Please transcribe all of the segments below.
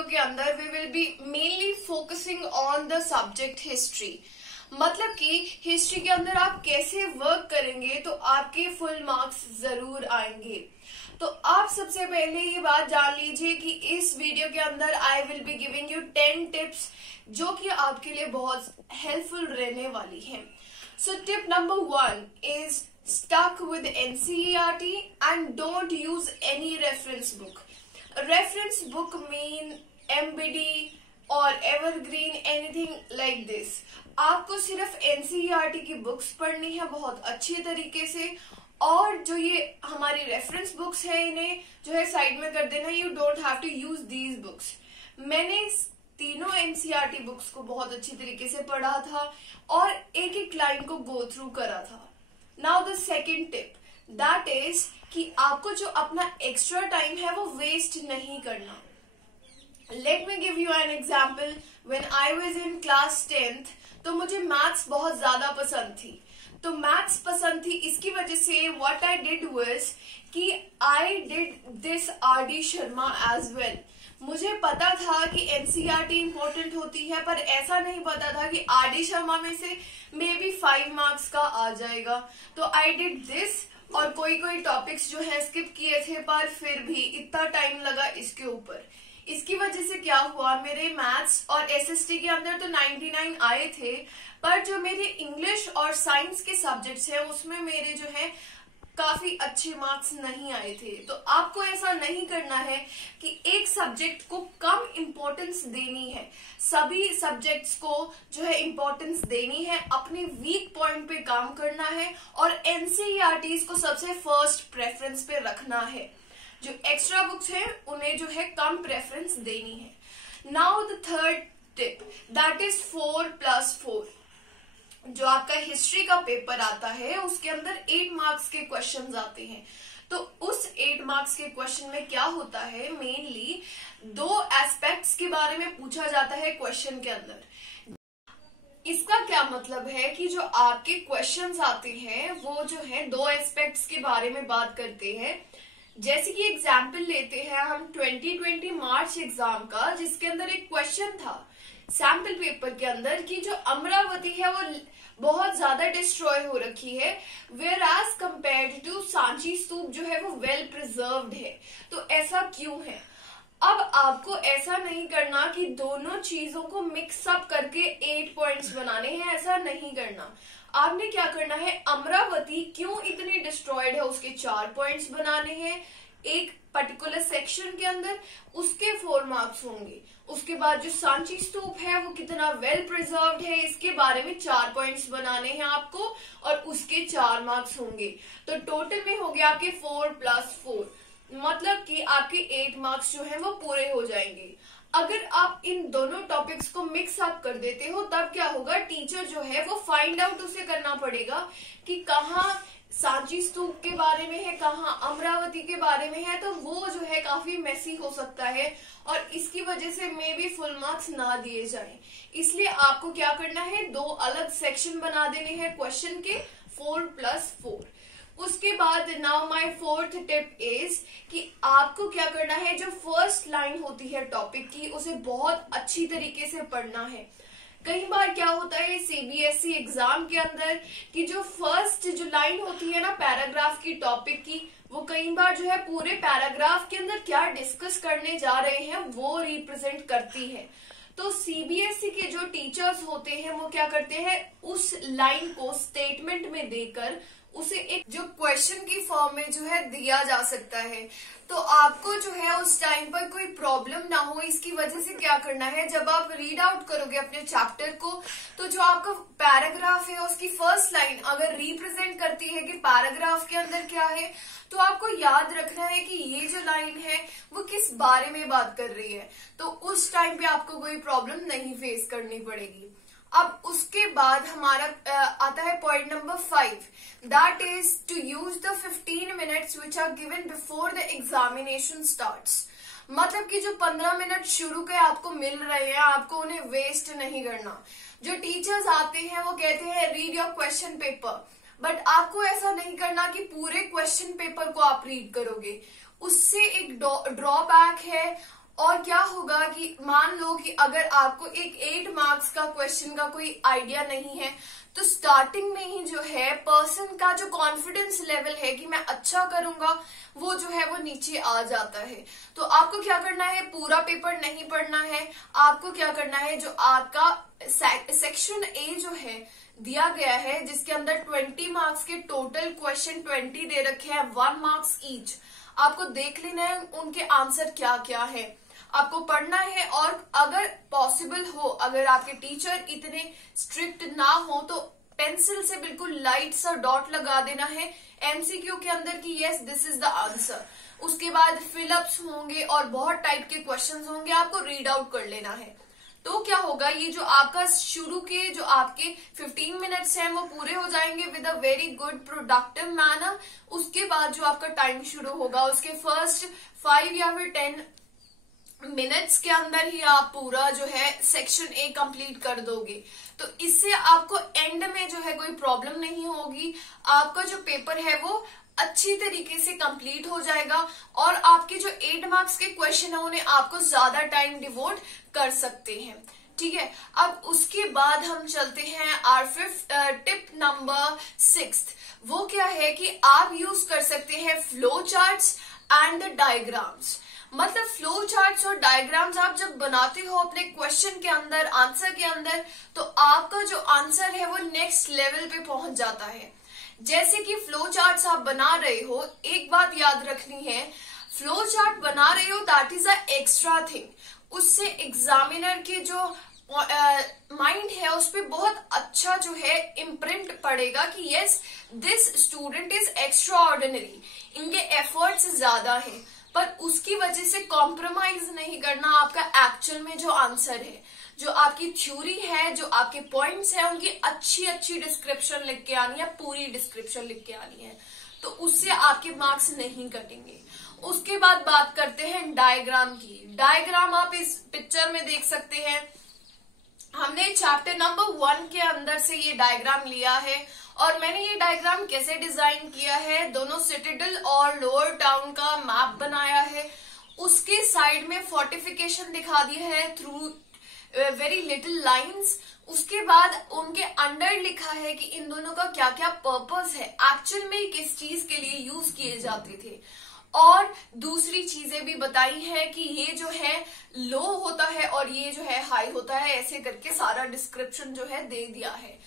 Video के अंदर we will be mainly focusing on the subject history. मतलब कि हिस्ट्री के अंदर आप कैसे वर्क करेंगे तो आपके फुल मार्क्स जरूर आएंगे। तो आप सबसे पहले ये बात जान लीजिए कि इस वीडियो के अंदर आई will be giving you 10 tips जो कि आपके लिए बहुत हेल्पफुल रहने वाली हैं। So tip number 1 is stuck with NCERT and don't use any reference book. Reference book mean MBD or Evergreen, anything like this. आपको सिर्फ NCERT की बुक्स पढ़नी है बहुत अच्छे तरीके से, और जो ये हमारी रेफरेंस बुक्स है इन्हें जो है साइड में कर देना। You don't have to use these books. मैंने तीनों NCERT बुक्स को बहुत अच्छी तरीके से पढ़ा था और एक एक लाइन को गो थ्रू करा था। Now the second tip that is कि आपको जो अपना एक्स्ट्रा टाइम है वो वेस्ट नहीं करना। Let me give you an example. When I was in class 10th तो मुझे मैथ्स बहुत ज्यादा पसंद थी। तो मैथ्स पसंद थी इसकी वजह से व्हाट आई डिड वाज कि I did this RD Sharma as well. मुझे पता था कि NCERT इम्पोर्टेंट होती है, पर ऐसा नहीं पता था कि RD शर्मा में से मे बी 5 मार्क्स का आ जाएगा। तो आई डिड दिस, और कोई कोई टॉपिक्स जो है स्किप किए थे, पर फिर भी इतना टाइम लगा इसके ऊपर। इसकी वजह से क्या हुआ, मेरे मैथ्स और SST के अंदर तो 99 आए थे, पर जो मेरे इंग्लिश और साइंस के सब्जेक्ट्स हैं उसमें मेरे जो है काफी अच्छे मार्क्स नहीं आए थे। तो आपको ऐसा नहीं करना है कि एक सब्जेक्ट को कम इम्पोर्टेंस देनी है, सभी सब्जेक्ट्स को जो है इम्पोर्टेंस देनी है, अपने वीक पॉइंट पे काम करना है और NCERT को सबसे फर्स्ट प्रेफरेंस पे रखना है। जो एक्स्ट्रा बुक्स हैं उन्हें जो है कम प्रेफरेंस देनी है। Now the third tip that is 4+4। जो आपका हिस्ट्री का पेपर आता है उसके अंदर 8 मार्क्स के क्वेश्चंस आते हैं। तो उस 8 मार्क्स के क्वेश्चन में क्या होता है, मेनली 2 एस्पेक्ट्स के बारे में पूछा जाता है क्वेश्चन के अंदर। इसका क्या मतलब है कि जो आपके क्वेश्चंस आते हैं वो जो है 2 एस्पेक्ट्स के बारे में बात करते हैं। जैसे कि एग्जाम्पल लेते हैं हम 2020 मार्च एग्जाम का, जिसके अंदर एक क्वेश्चन था सैम्पल पेपर के अंदर कि जो अमरावती है वो बहुत ज्यादा डिस्ट्रॉय हो रखी है, whereas compared to Sanchi stupa जो है वो वेल प्रिजर्व्ड है। तो ऐसा क्यों है? अब आपको ऐसा नहीं करना कि दोनों चीजों को मिक्सअप करके 8 पॉइंट्स बनाने हैं, ऐसा नहीं करना। आपने क्या करना है, अमरावती क्यों इतनी डिस्ट्रॉयड है उसके 4 पॉइंट्स बनाने हैं एक पर्टिकुलर सेक्शन के अंदर, उसके 4 मार्क्स होंगे। उसके बाद जो सांची स्तूप है वो कितना वेल प्रिजर्व्ड है इसके बारे में 4 पॉइंट्स बनाने हैं आपको, और उसके 4 मार्क्स होंगे। तो टोटल में हो गया आपके 4+4, मतलब कि आपके 8 मार्क्स जो है वो पूरे हो जाएंगे। अगर आप इन दोनों टॉपिक्स को मिक्स अप कर देते हो तब क्या होगा, टीचर जो है वो फाइंड आउट उसे करना पड़ेगा कि कहाँ सांची स्तूप के बारे में है, कहाँ अमरावती के बारे में है। तो वो जो है काफी मेसी हो सकता है और इसकी वजह से मे बी फुल मार्क्स ना दिए जाएं। इसलिए आपको क्या करना है, 2 अलग सेक्शन बना देने हैं क्वेश्चन के 4+4। उसके बाद now my 4th tip is कि आपको क्या करना है, जो फर्स्ट लाइन होती है टॉपिक की उसे बहुत अच्छी तरीके से पढ़ना है। कई बार क्या होता है CBSE एग्जाम के अंदर कि जो फर्स्ट जो लाइन होती है ना पैराग्राफ की टॉपिक की, वो कई बार जो है पूरे पैराग्राफ के अंदर क्या डिस्कस करने जा रहे हैं वो रिप्रेजेंट करती है। तो CBSE के जो टीचर्स होते हैं वो क्या करते हैं, उस लाइन को स्टेटमेंट में देकर उसे एक जो क्वेश्चन की फॉर्म में जो है दिया जा सकता है। तो आपको जो है उस टाइम पर कोई प्रॉब्लम ना हो, इसकी वजह से क्या करना है, जब आप रीड आउट करोगे अपने चैप्टर को तो जो आपका पैराग्राफ है उसकी फर्स्ट लाइन अगर रिप्रेजेंट करती है कि पैराग्राफ के अंदर क्या है, तो आपको याद रखना है कि ये जो लाइन है वो किस बारे में बात कर रही है। तो उस टाइम पे आपको कोई प्रॉब्लम नहीं फेस करनी पड़ेगी। अब उसके बाद हमारा आता है point number 5 that is to use the 15 minutes which are given before the examination starts. मतलब कि जो 15 मिनट शुरू के आपको मिल रहे हैं आपको उन्हें वेस्ट नहीं करना। जो टीचर्स आते हैं वो कहते हैं read your question paper, but आपको ऐसा नहीं करना कि पूरे क्वेश्चन पेपर को आप रीड करोगे, उससे एक ड्रॉबैक है और क्या होगा कि मान लो कि अगर आपको एक 8 मार्क्स का क्वेश्चन का कोई आइडिया नहीं है, तो स्टार्टिंग में ही जो है पर्सन का जो कॉन्फिडेंस लेवल है कि मैं अच्छा करूंगा, वो जो है वो नीचे आ जाता है। तो आपको क्या करना है, पूरा पेपर नहीं पढ़ना है, आपको क्या करना है, जो आपका सेक्शन ए जो है दिया गया है, जिसके अंदर 20 मार्क्स के टोटल क्वेश्चन 20 दे रखे हैं, 1 मार्क्स ईच, आपको देख लेना है उनके आंसर क्या क्या है, आपको पढ़ना है। और अगर पॉसिबल हो, अगर आपके टीचर इतने स्ट्रिक्ट ना हो, तो पेंसिल से बिल्कुल लाइट सा डॉट लगा देना है एमसीक्यू के अंदर कि yes this is the answer. उसके बाद फिलअप्स होंगे और बहुत टाइप के क्वेश्चंस होंगे, आपको रीड आउट कर लेना है। तो क्या होगा, ये जो आपका शुरू के जो आपके 15 मिनट्स हैं वो पूरे हो जाएंगे with a very good productive manner. उसके बाद जो आपका टाइम शुरू होगा, उसके फर्स्ट 5 या फिर 10 मिनट्स के अंदर ही आप पूरा जो है सेक्शन ए कंप्लीट कर दोगे। तो इससे आपको एंड में जो है कोई प्रॉब्लम नहीं होगी, आपका जो पेपर है वो अच्छी तरीके से कंप्लीट हो जाएगा और आपके जो 8 मार्क्स के क्वेश्चन है उन्हें आपको ज्यादा टाइम डिवोट कर सकते हैं। ठीक है, अब उसके बाद हम चलते हैं आर फिफ्थ टिप नंबर 6। वो क्या है कि आप यूज कर सकते हैं फ्लो चार्ट्स एंड डायग्राम्स। मतलब फ्लो चार्ट्स और डायग्राम्स आप जब बनाते हो अपने क्वेश्चन के अंदर, आंसर के अंदर, तो आपका जो आंसर है वो नेक्स्ट लेवल पे पहुंच जाता है। जैसे कि फ्लो चार्ट्स आप बना रहे हो, एक बात याद रखनी है, फ्लो चार्ट बना रहे हो that is a extra thing. उससे एग्जामिनर के जो माइंड है उस पर बहुत अच्छा जो है इम्प्रिंट पड़ेगा कि yes this student is extra ordinary, इनके एफर्ट्स ज्यादा हैं, पर उसकी वजह से कॉम्प्रोमाइज नहीं करना आपका एक्चुअल में जो आंसर है। जो आपकी थ्योरी है, जो आपके पॉइंट्स है, उनकी अच्छी अच्छी डिस्क्रिप्शन लिख के आनी है, पूरी डिस्क्रिप्शन लिख के आनी है, तो उससे आपके मार्क्स नहीं कटेंगे। उसके बाद बात करते हैं डायग्राम की। डायग्राम आप इस पिक्चर में देख सकते हैं, हमने चैप्टर नंबर 1 के अंदर से ये डायग्राम लिया है और मैंने ये डायग्राम कैसे डिजाइन किया है, दोनों सिटाडेल और लोअर टाउन का मैप बनाया है, उसके साइड में फोर्टिफिकेशन दिखा दिया है थ्रू वेरी लिटिल लाइंस। उसके बाद उनके अंडर लिखा है कि इन दोनों का क्या क्या पर्पस है, एक्चुअल में किस चीज के लिए यूज किए जाते थे, और दूसरी चीजें भी बताई है कि ये जो है लो होता है और ये जो है हाई होता है, ऐसे करके सारा डिस्क्रिप्शन जो है दे दिया है।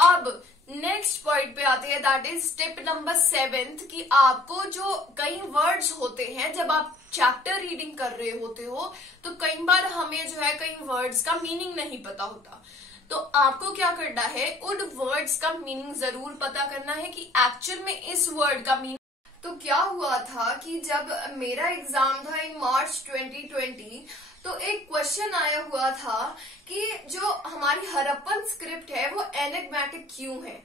अब नेक्स्ट पॉइंट पे आते हैं, दैट इज टिप नंबर 7 कि आपको जो कई वर्ड्स होते हैं, जब आप चैप्टर रीडिंग कर रहे होते हो तो कई बार हमें जो है कई वर्ड्स का मीनिंग नहीं पता होता, तो आपको क्या करना है, उन वर्ड्स का मीनिंग जरूर पता करना है कि एक्चुअल में इस वर्ड का मीनिंग। तो क्या हुआ था कि जब मेरा एग्जाम था इन मार्च 2020, तो एक क्वेश्चन आया हुआ था कि जो हमारी हरप्पन स्क्रिप्ट है वो एनिग्मेटिक क्यों है।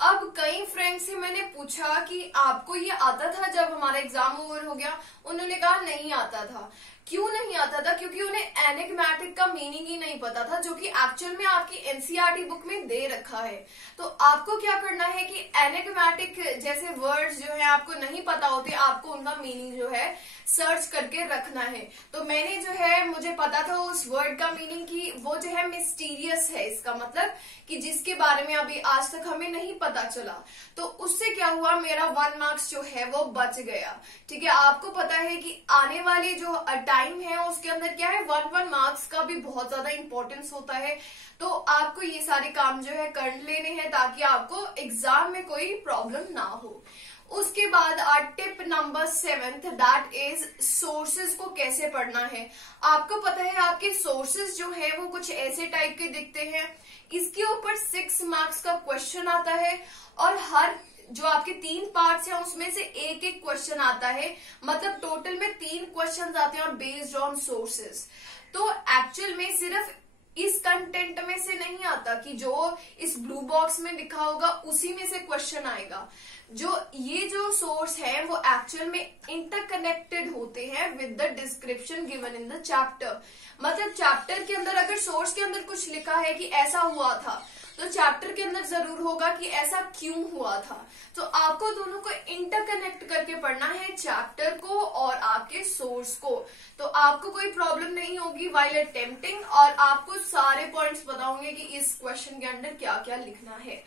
अब कई फ्रेंड से मैंने पूछा कि आपको ये आता था जब हमारा एग्जाम ओवर हो गया, उन्होंने कहा नहीं आता था। क्यों नहीं आता था? क्योंकि उन्हें एनिग्मेटिक का मीनिंग ही नहीं पता था, जो कि एक्चुअल में आपकी एनसीईआरटी बुक में दे रखा है। तो आपको क्या करना है कि एनिग्मेटिक जैसे वर्ड्स जो है आपको नहीं पता होते, आपको उनका मीनिंग जो है सर्च करके रखना है। तो मैंने जो है, मुझे पता था उस वर्ड का मीनिंग की वो जो है मिस्टीरियस है, इसका मतलब कि जिसके बारे में अभी आज तक हमें नहीं पता चला। तो उससे क्या हुआ, मेरा 1 मार्क्स जो है वो बच गया। ठीक है, आपको पता है कि आने वाले जो टाइम है उसके अंदर क्या है, 1 मार्क्स का भी बहुत ज्यादा इंपॉर्टेंस होता है। तो आपको ये सारे काम जो है कर लेने हैं ताकि आपको एग्जाम में कोई प्रॉब्लम ना हो। उसके बाद tip number 7 that is sources को कैसे पढ़ना है। आपको पता है आपके सोर्सेज जो है वो कुछ ऐसे टाइप के दिखते हैं, इसके ऊपर 6 मार्क्स का क्वेश्चन आता है और हर जो आपके 3 पार्ट्स हैं उसमें से एक एक क्वेश्चन आता है, मतलब टोटल में 3 क्वेश्चन आते हैं बेस्ड ऑन सोर्सेज। तो एक्चुअल में सिर्फ इस कंटेंट में से नहीं आता कि जो इस ब्लू बॉक्स में लिखा होगा उसी में से क्वेश्चन आएगा। जो ये जो सोर्स है वो एक्चुअल में इंटरकनेक्टेड होते हैं with the description given in the chapter. मतलब चैप्टर के अंदर अगर सोर्स के अंदर कुछ लिखा है कि ऐसा हुआ था, तो चैप्टर के अंदर जरूर होगा कि ऐसा क्यों हुआ था। तो आपको दोनों को इंटरकनेक्ट करके पढ़ना है, चैप्टर को और आपके सोर्स को। तो आपको कोई प्रॉब्लम नहीं होगी वाइल अटेम्प्टिंग, और आपको सारे पॉइंट्स पता होंगे कि इस क्वेश्चन के अंदर क्या क्या लिखना है।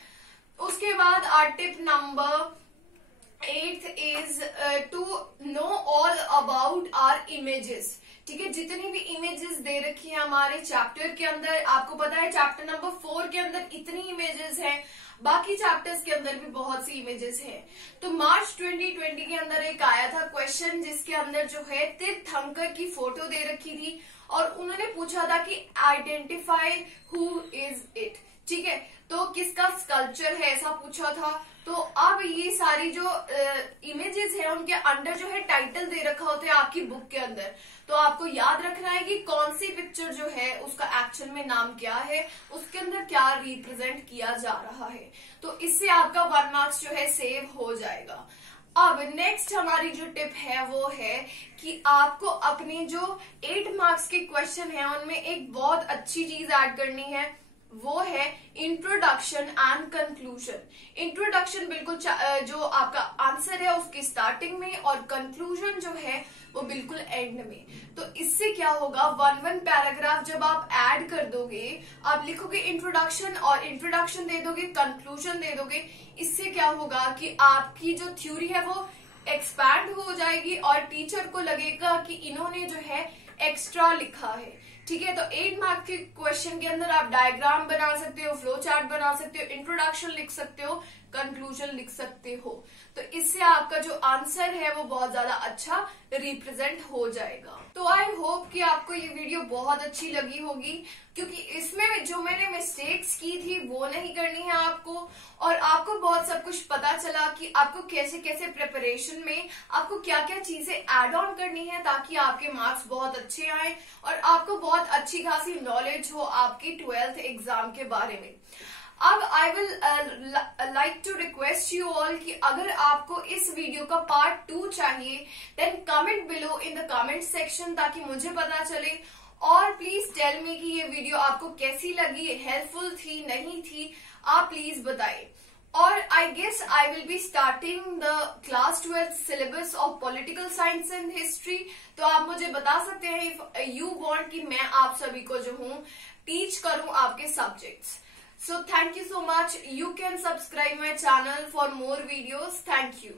उसके बाद our tip number 8 is to know all about our images. ठीक है, जितनी भी इमेजेस दे रखी है हमारे चैप्टर के अंदर, आपको पता है चैप्टर नंबर 4 के अंदर इतनी इमेजेस हैं, बाकी चैप्टर्स के अंदर भी बहुत सी इमेजेस हैं। तो मार्च 2020 के अंदर एक आया था क्वेश्चन जिसके अंदर जो है तीर्थंकर की फोटो दे रखी थी और उन्होंने पूछा था कि आइडेंटिफाई हु इज इट। ठीक है, तो किसका स्कल्पचर है ऐसा पूछा था। तो अब ये सारी जो इमेजेस है उनके अंडर जो है टाइटल दे रखा होता है आपकी बुक के अंदर। तो आपको याद रखना है कि कौन सी पिक्चर जो है उसका एक्चुअल में नाम क्या है, उसके अंदर क्या रिप्रेजेंट किया जा रहा है। तो इससे आपका 1 मार्क्स जो है सेव हो जाएगा। अब नेक्स्ट हमारी जो टिप है वो है कि आपको अपने जो 8 मार्क्स के क्वेश्चन है उनमें एक बहुत अच्छी चीज ऐड करनी है, वो है इंट्रोडक्शन एंड कंक्लूजन। इंट्रोडक्शन बिल्कुल जो आपका आंसर है उसकी स्टार्टिंग में, और कंक्लूजन जो है वो बिल्कुल एंड में। तो इससे क्या होगा, 1 पैराग्राफ जब आप ऐड कर दोगे, आप लिखोगे इंट्रोडक्शन और इंट्रोडक्शन दे दोगे, कंक्लूजन दे दोगे, इससे क्या होगा कि आपकी जो थ्योरी है वो एक्सपैंड हो जाएगी और टीचर को लगेगा कि इन्होंने जो है एक्स्ट्रा लिखा है। ठीक है, तो 8 मार्क के क्वेश्चन के अंदर आप डायग्राम बना सकते हो, फ्लो चार्ट बना सकते हो, इंट्रोडक्शन लिख सकते हो, कंक्लूजन लिख सकते हो। तो इससे आपका जो आंसर है वो बहुत ज्यादा अच्छा रिप्रेजेंट हो जाएगा। तो आई होप कि आपको ये वीडियो बहुत अच्छी लगी होगी, क्योंकि इसमें जो मैंने मिस्टेक्स की थी वो नहीं करनी है आपको, और आपको बहुत सब कुछ पता चला कि आपको कैसे कैसे प्रिपरेशन में आपको क्या क्या चीजें ऐड ऑन करनी है ताकि आपके मार्क्स बहुत अच्छे आए और आपको बहुत अच्छी खासी नॉलेज हो आपकी 12th एग्जाम के बारे में। अब I will like to request you all कि अगर आपको इस वीडियो का पार्ट 2 चाहिए then comment below in the comment section, ताकि मुझे पता चले। और प्लीज टेल मी कि ये वीडियो आपको कैसी लगी, हेल्पफुल थी नहीं थी, आप प्लीज बताएं। और I guess I will be starting the class 12 syllabus of political science and history. तो आप मुझे बता सकते हैं इफ यू वांट कि मैं आप सभी को जो हूँ टीच करूं आपके subjects. So thank you so much. You can subscribe my channel for more videos. Thank you.